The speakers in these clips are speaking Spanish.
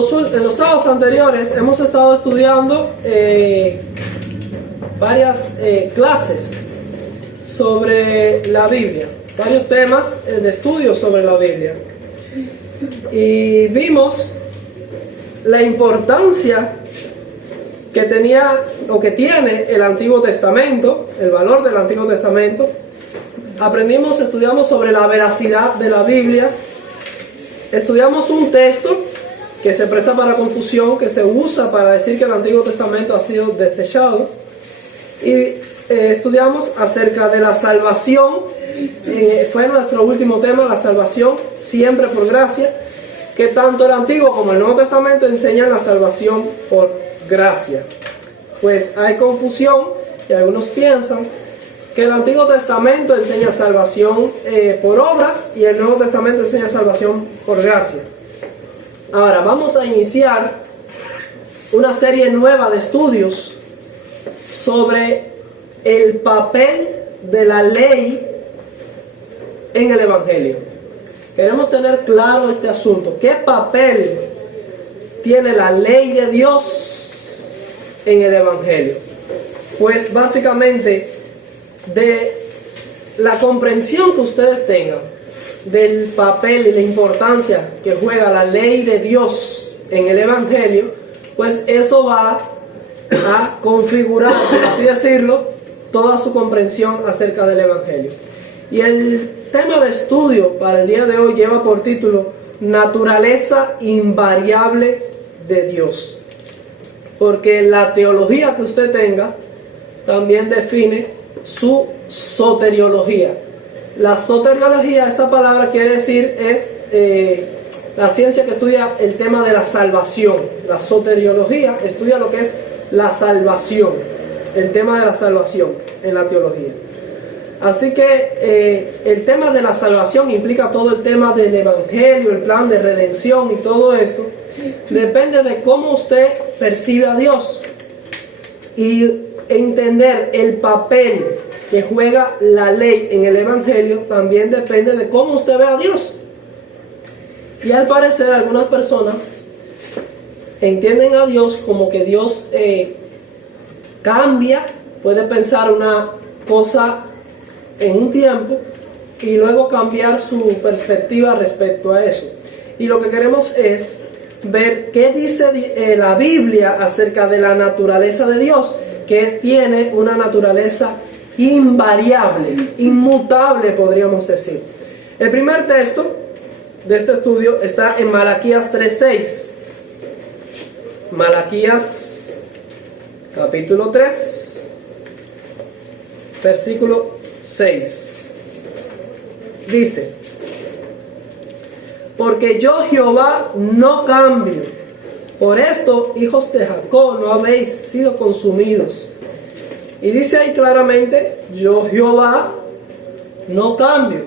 En los sábados anteriores hemos estado estudiando varias clases sobre la Biblia, varios temas de estudio sobre la Biblia, y vimos la importancia que tenía o que tiene el Antiguo Testamento, el valor del Antiguo Testamento. Estudiamos sobre la veracidad de la Biblia, estudiamos un texto que se presta para confusión, que se usa para decir que el Antiguo Testamento ha sido desechado, y estudiamos acerca de la salvación. Fue nuestro último tema, la salvación siempre por gracia, que tanto el Antiguo como el Nuevo Testamento enseñan la salvación por gracia. Pues hay confusión y algunos piensan que el Antiguo Testamento enseña salvación por obras y el Nuevo Testamento enseña salvación por gracia. Ahora vamos a iniciar una serie nueva de estudios sobre el papel de la ley en el Evangelio. Queremos tener claro este asunto. ¿Qué papel tiene la ley de Dios en el Evangelio? Pues básicamente, de la comprensión que ustedes tengan del papel y la importancia que juega la ley de Dios en el Evangelio, pues eso va a configurar, por así decirlo, toda su comprensión acerca del Evangelio. Y el tema de estudio para el día de hoy lleva por título Naturaleza invariable de Dios, porque la teología que usted tenga también define su soteriología. La soteriología, esta palabra quiere decir, es la ciencia que estudia el tema de la salvación. La soteriología estudia lo que es la salvación, el tema de la salvación en la teología. Así que el tema de la salvación implica todo el tema del Evangelio, el plan de redención y todo esto. Depende de cómo usted percibe a Dios, y entender el papel que juega la ley en el Evangelio también depende de cómo usted ve a Dios. Y al parecer algunas personas entienden a Dios como que Dios cambia, puede pensar una cosa en un tiempo y luego cambiar su perspectiva respecto a eso. Y lo que queremos es ver qué dice la Biblia acerca de la naturaleza de Dios, que tiene una naturaleza invariable, inmutable, podríamos decir. El primer texto de este estudio está en Malaquías 3:6. Malaquías capítulo 3, versículo 6. Dice: porque yo Jehová no cambio, por esto, hijos de Jacob, no habéis sido consumidos. Y dice ahí claramente, yo Jehová no cambio.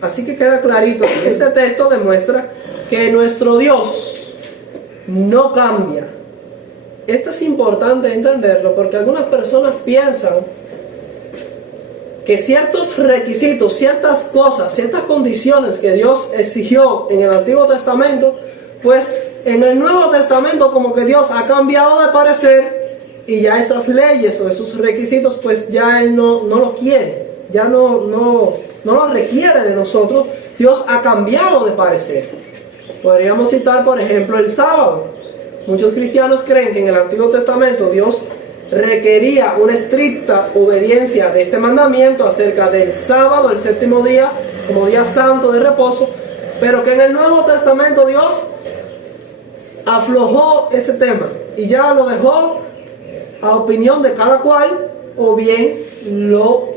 Así que queda clarito que este texto demuestra que nuestro Dios no cambia. Esto es importante entenderlo, porque algunas personas piensan que ciertos requisitos, ciertas cosas, ciertas condiciones que Dios exigió en el Antiguo Testamento, pues en el Nuevo Testamento como que Dios ha cambiado de parecer, y ya esas leyes o esos requisitos pues ya Él no los quiere, ya no los requiere de nosotros. Dios ha cambiado de parecer. Podríamos citar por ejemplo el sábado. Muchos cristianos creen que en el Antiguo Testamento Dios requería una estricta obediencia de este mandamiento acerca del sábado, el séptimo día, como día santo de reposo, pero que en el Nuevo Testamento Dios aflojó ese tema y ya lo dejó a opinión de cada cual, o bien lo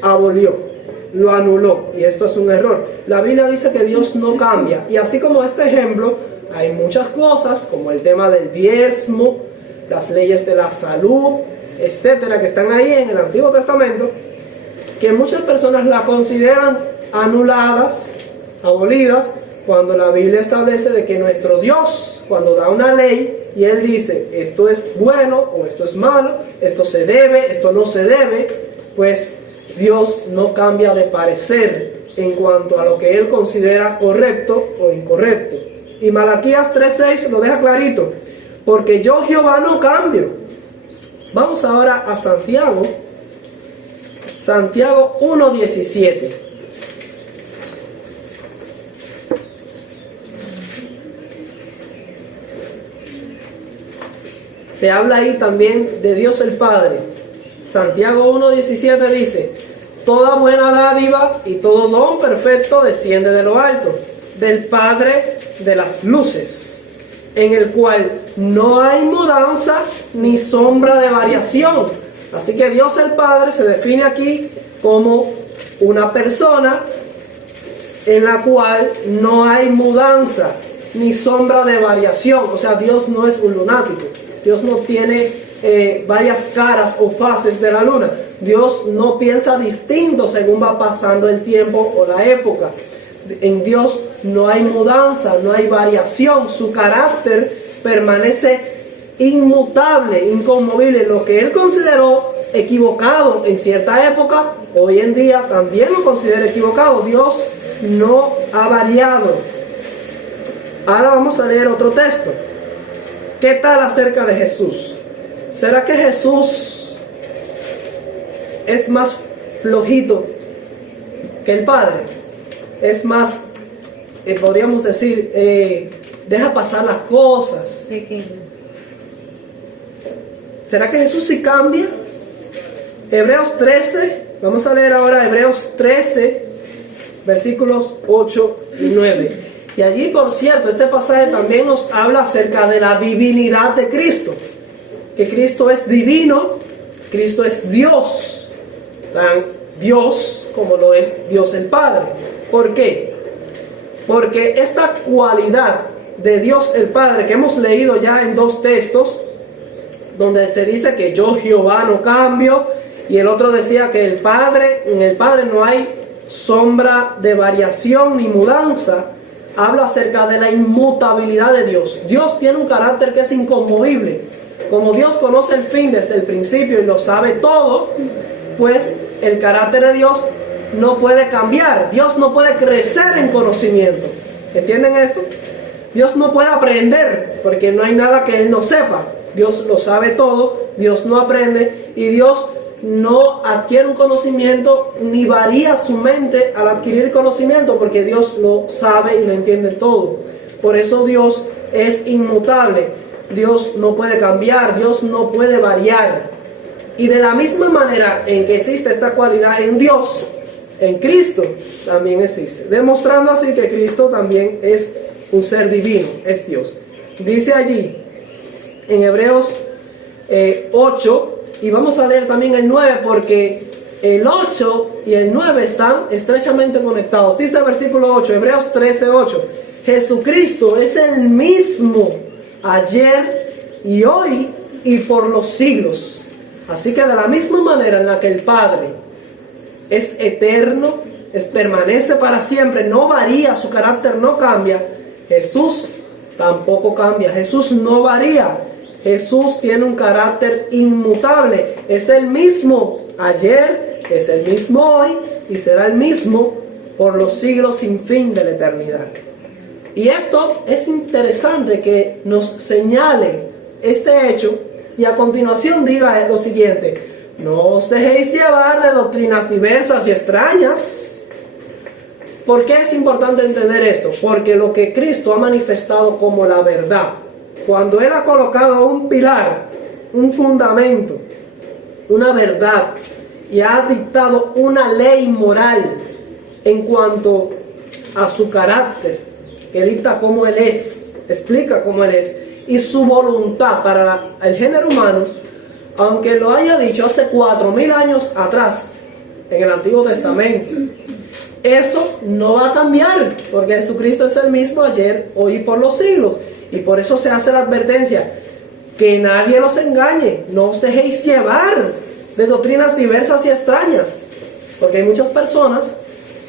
abolió, lo anuló, y esto es un error. La Biblia dice que Dios no cambia, y así como este ejemplo, hay muchas cosas como el tema del diezmo, las leyes de la salud, etcétera, que están ahí en el Antiguo Testamento, que muchas personas la consideran anuladas, abolidas, cuando la Biblia establece de que nuestro Dios, cuando da una ley y Él dice esto es bueno o esto es malo, esto se debe, esto no se debe, pues Dios no cambia de parecer en cuanto a lo que Él considera correcto o incorrecto. Y Malaquías 3:6 lo deja clarito, porque yo Jehová no cambio. Vamos ahora a Santiago 1:17. Se habla ahí también de Dios el Padre. Santiago 1:17 dice: toda buena dádiva y todo don perfecto desciende de lo alto, del Padre de las luces, en el cual no hay mudanza ni sombra de variación. Así que Dios el Padre se define aquí como una persona en la cual no hay mudanza ni sombra de variación. O sea, Dios no es un lunático. Dios no tiene varias caras o fases de la luna. Dios no piensa distinto según va pasando el tiempo o la época. En Dios no hay mudanza, no hay variación. Su carácter permanece inmutable, inconmovible. Lo que Él consideró equivocado en cierta época, hoy en día también lo considera equivocado. Dios no ha variado. Ahora vamos a leer otro texto. ¿Qué tal acerca de Jesús? ¿Será que Jesús es más flojito que el Padre? Es más, podríamos decir, deja pasar las cosas. Pequeño. ¿Será que Jesús sí cambia? Hebreos 13, vamos a leer ahora Hebreos 13, versículos 8 y 9. Y allí, por cierto, este pasaje también nos habla acerca de la divinidad de Cristo. Que Cristo es divino, Cristo es Dios, tan Dios como lo es Dios el Padre. ¿Por qué? Porque esta cualidad de Dios el Padre que hemos leído ya en dos textos, donde se dice que yo Jehová no cambio, y el otro decía que el Padre, en el Padre no hay sombra de variación ni mudanza, habla acerca de la inmutabilidad de Dios. Dios tiene un carácter que es inconmovible. Como Dios conoce el fin desde el principio y lo sabe todo, pues el carácter de Dios no puede cambiar. Dios no puede crecer en conocimiento. ¿Entienden esto? Dios no puede aprender, porque no hay nada que Él no sepa. Dios lo sabe todo, Dios no aprende, y Dios no adquiere un conocimiento ni varía su mente al adquirir conocimiento, porque Dios lo sabe y lo entiende todo. Por eso Dios es inmutable. Dios no puede cambiar, Dios no puede variar. Y de la misma manera en que existe esta cualidad en Dios, en Cristo también existe, demostrando así que Cristo también es un ser divino, es Dios. Dice allí en Hebreos 8, y vamos a leer también el 9, porque el 8 y el 9 están estrechamente conectados. Dice el versículo 8, Hebreos 13:8, Jesucristo es el mismo ayer y hoy y por los siglos. Así que de la misma manera en la que el Padre es eterno, permanece para siempre, no varía, su carácter no cambia, Jesús tampoco cambia, Jesús no varía. Jesús tiene un carácter inmutable, es el mismo ayer, es el mismo hoy y será el mismo por los siglos sin fin de la eternidad. Y esto es interesante que nos señale este hecho y a continuación diga lo siguiente: no os dejéis llevar de doctrinas diversas y extrañas. ¿Por qué es importante entender esto? Porque lo que Cristo ha manifestado como la verdad, cuando Él ha colocado un pilar, un fundamento, una verdad, y ha dictado una ley moral en cuanto a su carácter, que dicta cómo Él es, explica cómo Él es, y su voluntad para el género humano, aunque lo haya dicho hace 4000 años atrás, en el Antiguo Testamento, eso no va a cambiar, porque Jesucristo es el mismo ayer, hoy y por los siglos. Y por eso se hace la advertencia: que nadie los engañe, no os dejéis llevar de doctrinas diversas y extrañas, porque hay muchas personas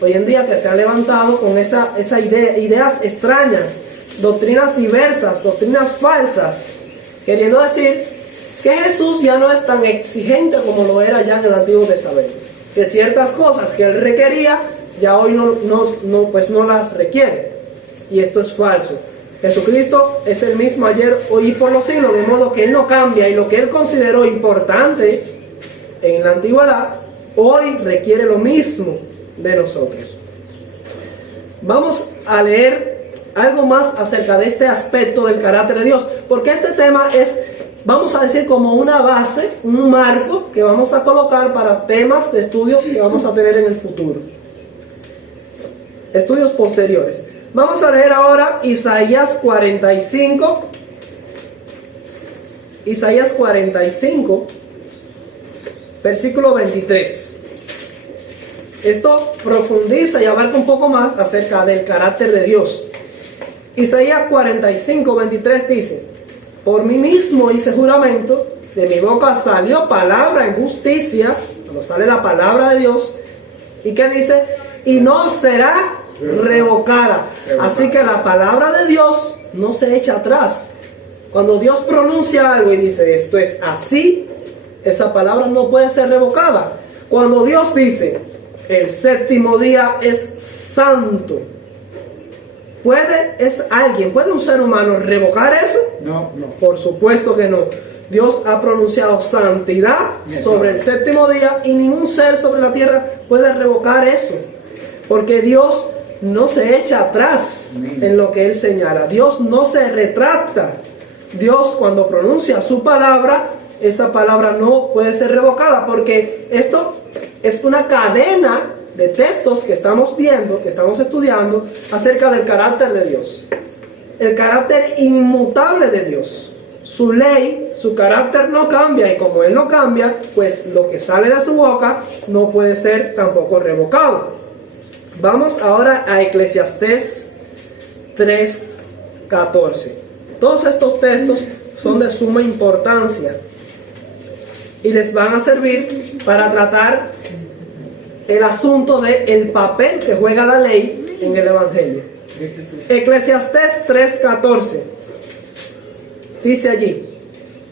hoy en día que se han levantado con ideas extrañas, doctrinas diversas, doctrinas falsas, queriendo decir que Jesús ya no es tan exigente como lo era ya en el Antiguo Testamento, que ciertas cosas que Él requería ya hoy no las requiere. Y esto es falso. Jesucristo es el mismo ayer, hoy y por los siglos, de modo que Él no cambia, y lo que Él consideró importante en la antigüedad, hoy requiere lo mismo de nosotros. Vamos a leer algo más acerca de este aspecto del carácter de Dios, porque este tema es, vamos a decir, como una base, un marco que vamos a colocar para temas de estudio que vamos a tener en el futuro, estudios posteriores. Vamos a leer ahora Isaías 45, versículo 23. Esto profundiza y abarca un poco más acerca del carácter de Dios. Isaías 45, 23 dice: por mí mismo hice juramento, de mi boca salió palabra en justicia, cuando sale la palabra de Dios, ¿y qué dice? Y no será revocada. Así que la palabra de Dios no se echa atrás. Cuando Dios pronuncia algo y dice esto es así, esa palabra no puede ser revocada. Cuando Dios dice el séptimo día es santo, ¿puede un ser humano revocar eso? No. Por supuesto que no. Dios ha pronunciado santidad sobre el séptimo día y ningún ser sobre la tierra puede revocar eso, porque Dios no se echa atrás en lo que Él señala. Dios no se retracta. Dios, cuando pronuncia su palabra, esa palabra no puede ser revocada, porque esto es una cadena de textos que estamos viendo, que estamos estudiando acerca del carácter de Dios, el carácter inmutable de Dios. Su ley, su carácter no cambia, y como Él no cambia, pues lo que sale de su boca no puede ser tampoco revocado. Vamos ahora a Eclesiastés 3:14. Todos estos textos son de suma importancia y les van a servir para tratar el asunto del papel que juega la ley en el Evangelio. Eclesiastés 3:14 dice allí: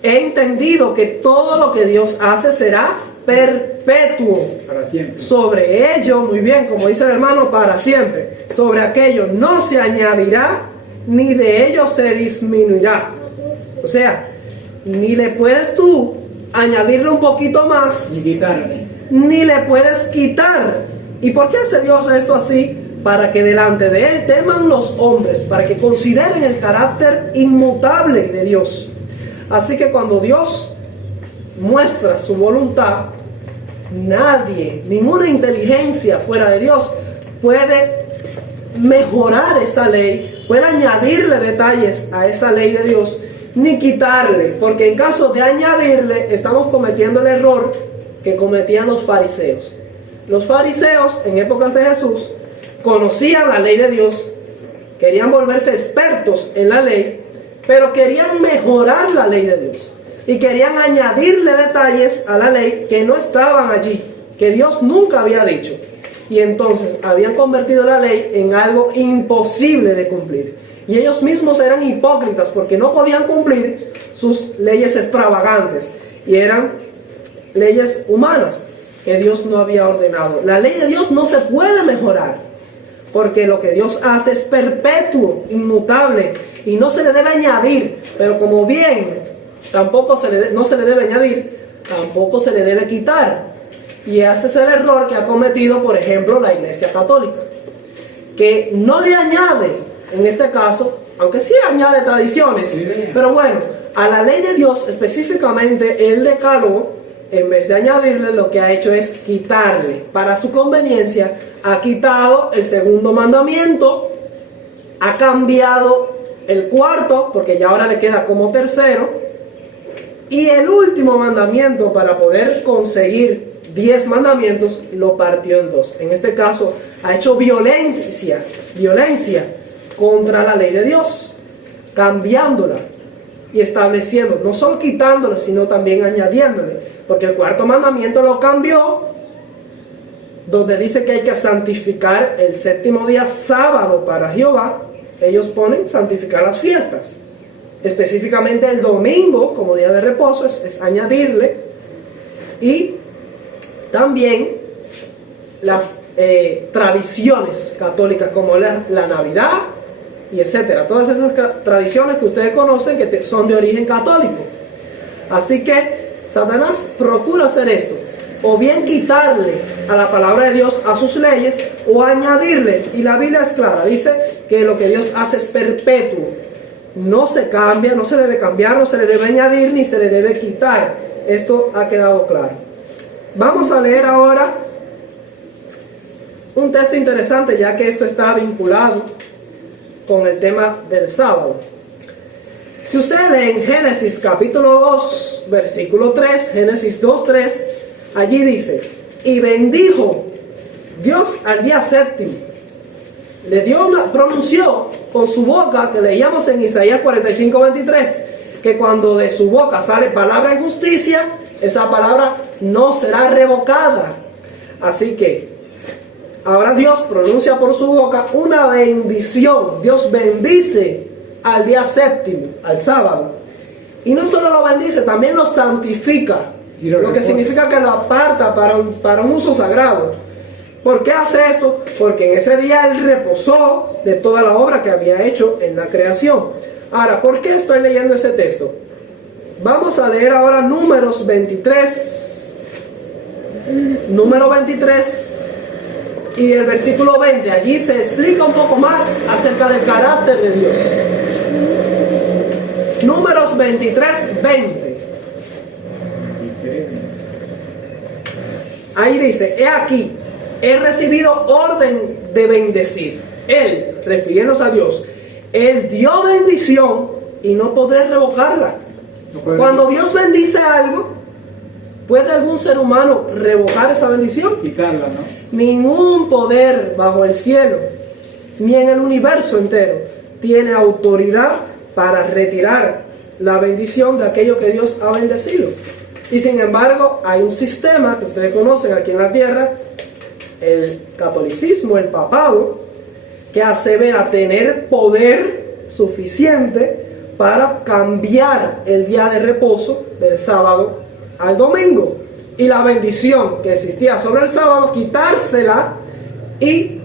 he entendido que todo lo que Dios hace será perpetuo Para siempre. sobre ello, muy bien, como dice el hermano, para siempre. Sobre aquello no se añadirá, ni de ello se disminuirá. O sea, ni le puedes tú añadirle un poquito más, Ni quitarle. ni le puedes quitar. ¿Y por qué hace Dios esto así? Para que delante de Él teman los hombres, para que consideren el carácter inmutable de Dios. Así que cuando Dios muestra su voluntad, nadie, ninguna inteligencia fuera de Dios puede mejorar esa ley, puede añadirle detalles a esa ley de Dios, ni quitarle, porque en caso de añadirle estamos cometiendo el error que cometían los fariseos. Los fariseos en épocas de Jesús conocían la ley de Dios, querían volverse expertos en la ley, pero querían mejorar la ley de Dios y querían añadirle detalles a la ley que no estaban allí, que Dios nunca había dicho, y entonces habían convertido la ley en algo imposible de cumplir, y ellos mismos eran hipócritas porque no podían cumplir sus leyes extravagantes, y eran leyes humanas que Dios no había ordenado. La ley de Dios no se puede mejorar, porque lo que Dios hace es perpetuo, inmutable, y no se le debe añadir. Pero como bien tampoco no se le debe añadir, tampoco se le debe quitar. Y ese es el error que ha cometido, por ejemplo, la Iglesia Católica, que no le añade, en este caso, aunque sí añade tradiciones, pero bueno, a la ley de Dios, específicamente el Decálogo, en vez de añadirle, lo que ha hecho es quitarle. Para su conveniencia, ha quitado el segundo mandamiento, ha cambiado el cuarto, porque ya ahora le queda como tercero, y el último mandamiento, para poder conseguir 10 mandamientos, lo partió en dos. En este caso, ha hecho violencia contra la ley de Dios, cambiándola y estableciendo, no solo quitándole, sino también añadiéndole. Porque el cuarto mandamiento lo cambió, donde dice que hay que santificar el séptimo día sábado para Jehová. Ellos ponen santificar las fiestas, específicamente el domingo como día de reposo, es añadirle. Y también las tradiciones católicas como la Navidad y etcétera. Todas esas tradiciones que ustedes conocen que son de origen católico. Así que Satanás procura hacer esto, o bien quitarle a la palabra de Dios, a sus leyes, o añadirle. Y la Biblia es clara, dice que lo que Dios hace es perpetuo. No se cambia, no se debe cambiar, no se le debe añadir, ni se le debe quitar. Esto ha quedado claro. Vamos a leer ahora un texto interesante, ya que esto está vinculado con el tema del sábado. Si ustedes leen Génesis capítulo 2, versículo 3, Génesis 2, 3, allí dice: y bendijo Dios al día séptimo. Pronunció con su boca, que leíamos en Isaías 45, 23, que cuando de su boca sale palabra en justicia, esa palabra no será revocada. Así que ahora Dios pronuncia por su boca una bendición. Dios bendice al día séptimo, al sábado. Y no solo lo bendice, también lo santifica. Lo que significa que lo aparta para un uso sagrado. ¿Por qué hace esto? Porque en ese día Él reposó de toda la obra que había hecho en la creación. Ahora, ¿por qué estoy leyendo ese texto? Vamos a leer ahora Números 23. Número 23 y el versículo 20. Allí se explica un poco más acerca del carácter de Dios. Números 23, 20. Ahí dice: he aquí, he recibido orden de bendecir. Él, refiriéndose a Dios, Él dio bendición y no podré revocarla. Cuando Dios bendice algo, ¿puede algún ser humano revocar esa bendición? Quitarla, ¿no? Ningún poder bajo el cielo, ni en el universo entero, tiene autoridad para retirar la bendición de aquello que Dios ha bendecido. Y sin embargo, hay un sistema que ustedes conocen aquí en la tierra, el catolicismo, el papado, que asevera tener poder suficiente para cambiar el día de reposo del sábado al domingo, y la bendición que existía sobre el sábado, quitársela y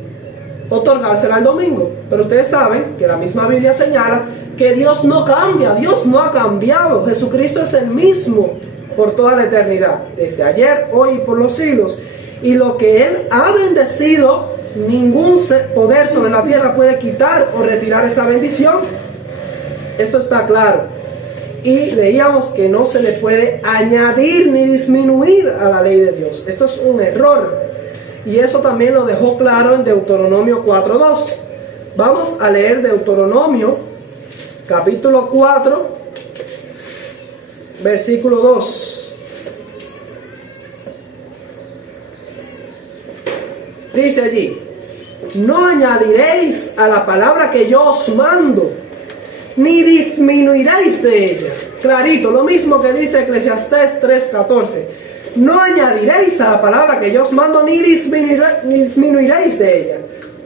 otorgársela al domingo. Pero ustedes saben que la misma Biblia señala que Dios no cambia, Dios no ha cambiado. Jesucristo es el mismo por toda la eternidad, desde ayer, hoy y por los siglos. Y lo que Él ha bendecido, ningún poder sobre la tierra puede quitar o retirar esa bendición. Esto está claro. Y leíamos que no se le puede añadir ni disminuir a la ley de Dios. Esto es un error. Y eso también lo dejó claro en Deuteronomio 4:2. Vamos a leer Deuteronomio capítulo 4, versículo 2. Dice allí: no añadiréis a la palabra que yo os mando, ni disminuiréis de ella. Clarito, lo mismo que dice Eclesiastés 3:14. No añadiréis a la palabra que yo os mando, ni disminuiréis de ella.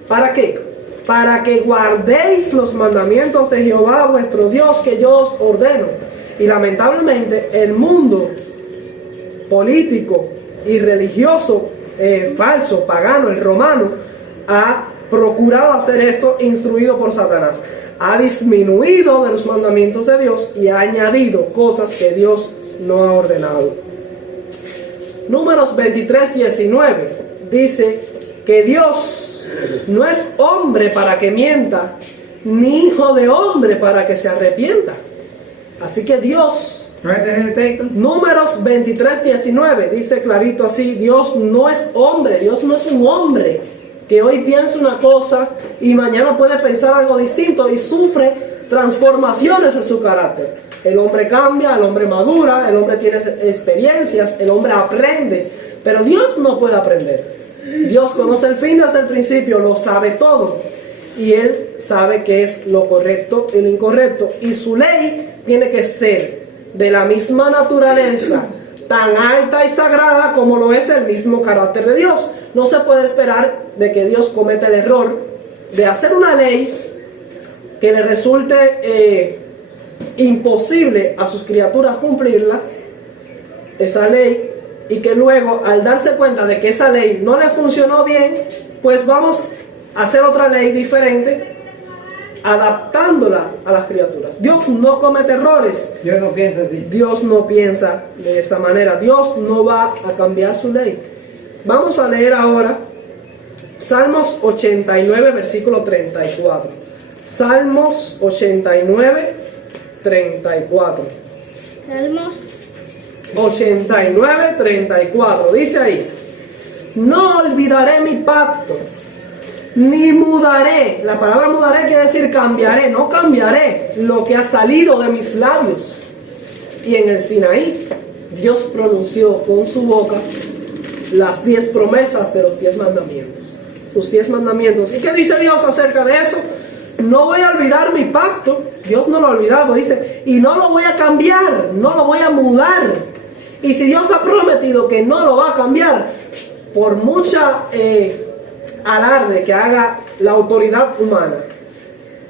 ¿Para qué? Para que guardéis los mandamientos de Jehová vuestro Dios que yo os ordeno. Y lamentablemente el mundo político y religioso falso, pagano, el romano, ha procurado hacer esto, instruido por Satanás. Ha disminuido de los mandamientos de Dios y ha añadido cosas que Dios no ha ordenado. Números 23:19 dice que Dios no es hombre para que mienta, ni hijo de hombre para que se arrepienta. Así que Dios, Números 23:19 dice clarito así: Dios no es hombre, Dios no es un hombre que hoy piensa una cosa y mañana puede pensar algo distinto, y sufre transformaciones en su carácter. El hombre cambia, el hombre madura, el hombre tiene experiencias, el hombre aprende, pero Dios no puede aprender. Dios conoce el fin desde el principio, lo sabe todo, y Él sabe qué es lo correcto y lo incorrecto, y su ley tiene que ser de la misma naturaleza, tan alta y sagrada como lo es el mismo carácter de Dios. No se puede esperar de que Dios cometa el error de hacer una ley que le resulte imposible a sus criaturas cumplirlas, esa ley, y que luego, al darse cuenta de que esa ley no le funcionó bien, pues vamos a hacer otra ley diferente adaptándola a las criaturas. Dios no comete errores. Dios no piensa así. Dios no piensa de esa manera. Dios no va a cambiar su ley. Vamos a leer ahora Salmos 89, versículo 34. Salmos 89, 34. Salmos 89, 34. Dice ahí: no olvidaré mi pacto, ni mudaré. La palabra mudaré quiere decir cambiaré. No cambiaré lo que ha salido de mis labios. Y en el Sinaí, Dios pronunció con su boca las 10 promesas de los 10 mandamientos. Sus 10 mandamientos. ¿Y qué dice Dios acerca de eso? No voy a olvidar mi pacto. Dios no lo ha olvidado, dice. Y no lo voy a cambiar, no lo voy a mudar. Y si Dios ha prometido que no lo va a cambiar, por mucha alarde que haga la autoridad humana,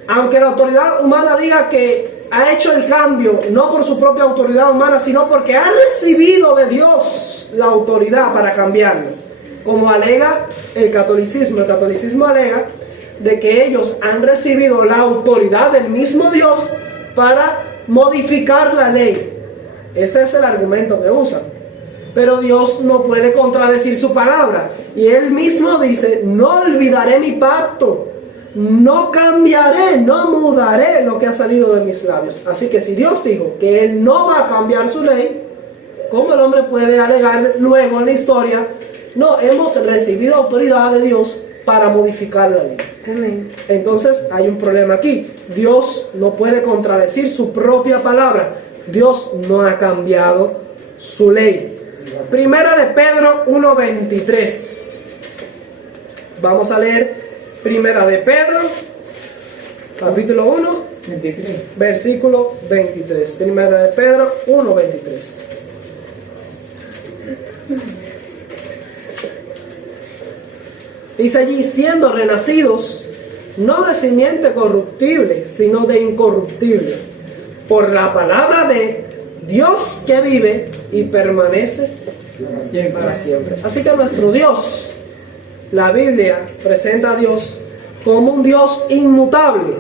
aunque la autoridad humana diga que ha hecho el cambio, no por su propia autoridad humana, sino porque ha recibido de Dios la autoridad para cambiarlo, como alega el catolicismo. El catolicismo alega de que ellos han recibido la autoridad del mismo Dios para modificar la ley. Ese es el argumento que usan. Pero Dios no puede contradecir su palabra. Y Él mismo dice: no olvidaré mi pacto, no cambiaré, no mudaré lo que ha salido de mis labios. Así que si Dios dijo que Él no va a cambiar su ley, ¿cómo el hombre puede alegar luego en la historia: no, hemos recibido autoridad de Dios para modificar la ley? Amén. Entonces hay un problema aquí. Dios no puede contradecir su propia palabra. Dios no ha cambiado su ley. Primera de Pedro 1:23. Vamos a leer Primera de Pedro, capítulo 1, 23. versículo 23. Primera de Pedro 1:23. Dice allí: siendo renacidos, no de simiente corruptible, sino de incorruptible, por la palabra de Dios que vive y permanece para siempre. Así que nuestro Dios, la Biblia presenta a Dios como un Dios inmutable.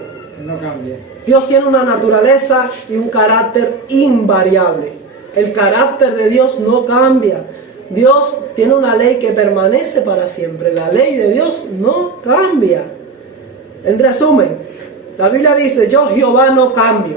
No cambia. Dios tiene una naturaleza y un carácter invariable. El carácter de Dios no cambia. Dios tiene una ley que permanece para siempre. La ley de Dios no cambia. En resumen, la Biblia dice: yo Jehová no cambio.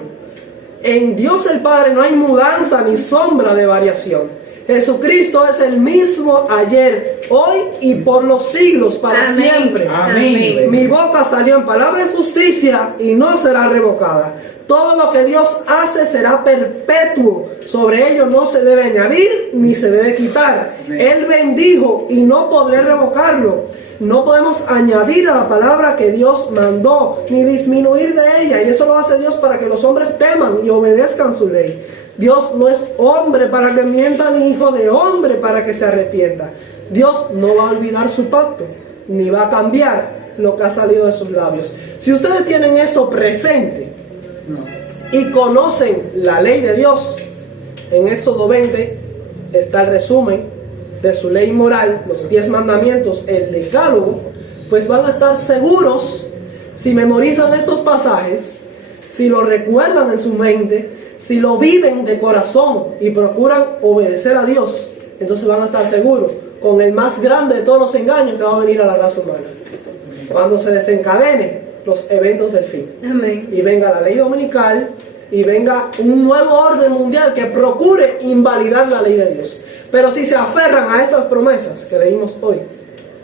En Dios el Padre no hay mudanza ni sombra de variación. Jesucristo es el mismo ayer, hoy y por los siglos para Amén. Siempre. Amén. Mi boca salió en palabra de justicia y no será revocada. Todo lo que Dios hace será perpetuo. Sobre ello no se debe añadir ni se debe quitar. Amén. Él bendijo y no podré revocarlo. No podemos añadir a la palabra que Dios mandó, ni disminuir de ella. Y eso lo hace Dios para que los hombres teman y obedezcan su ley. Dios no es hombre para que mienta, ni hijo de hombre para que se arrepienta. Dios no va a olvidar su pacto, ni va a cambiar lo que ha salido de sus labios. Si ustedes tienen eso presente y conocen la ley de Dios, en Éxodo 20 está el resumen de su ley moral, los 10 mandamientos, el decálogo, pues van a estar seguros, si memorizan estos pasajes, si lo recuerdan en su mente, si lo viven de corazón y procuran obedecer a Dios, entonces van a estar seguros con el más grande de todos los engaños que va a venir a la raza humana, cuando se desencadenen los eventos del fin. Amén. Y venga la ley dominical y venga un nuevo orden mundial que procure invalidar la ley de Dios. Pero si se aferran a estas promesas que leímos hoy,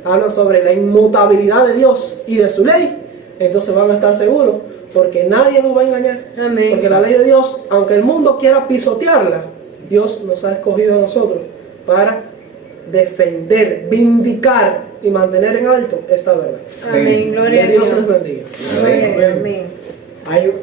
hablan sobre la inmutabilidad de Dios y de su ley, entonces van a estar seguros, porque nadie nos va a engañar. Amén. Porque la ley de Dios, aunque el mundo quiera pisotearla, Dios nos ha escogido a nosotros para defender, vindicar y mantener en alto esta verdad. Amén. Gloria Que a Dios Dios. nos bendiga. Amén. Amén. Hay un-